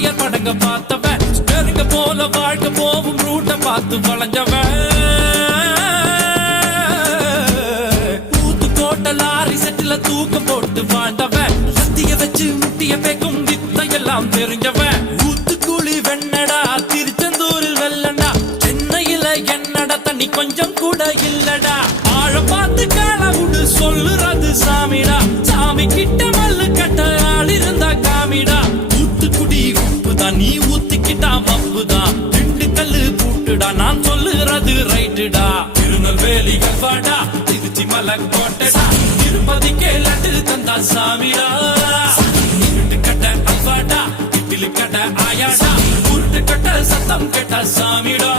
வாத்தியார் படங்க பார்த்தவன் ஸ்டேரிங்க போல வாழ்க்கை போவும் ரூட்ட பார்த்து வளைஞ்சவன் ஊத்து போட்ட லாரி செட்டில தூக்கம் போட்டு வாழ்ந்தவன் சத்திய வச்சு முட்டிய பேக்கும் வித்தையெல்லாம் தெரிஞ்சவன் ஊத்துக்குழி வெண்ணடா திருச்செந்தூரில் வெள்ளடா சென்னையில என்னடா தண்ணி கொஞ்சம் கூட இல்லடா ஆழ பார்த்து காலவுடு சொல்லுறது சாமிடா சாமி கிட்ட மல்லு கட்ட ஆள் இருந்தா காமிடா ஊத்துக்குடி உப்புதான் நீ ஊத்திக்கிட்டா மப்புதான் ரெண்டு கல்லு பூட்டுடா நான் சொல்லுறது ரைட்டுடா திருநெல்வேலி கல்வாடா திருச்சி மலைக்கோட்டடா திருப்பதிக்கே லட்டு தந்தா சாமிடா இருட்டு கட்ட அல்வாடா இட்லி கட்ட ஆயாடா உருட்டு கட்ட சத்தம் கேட்ட சாமிடா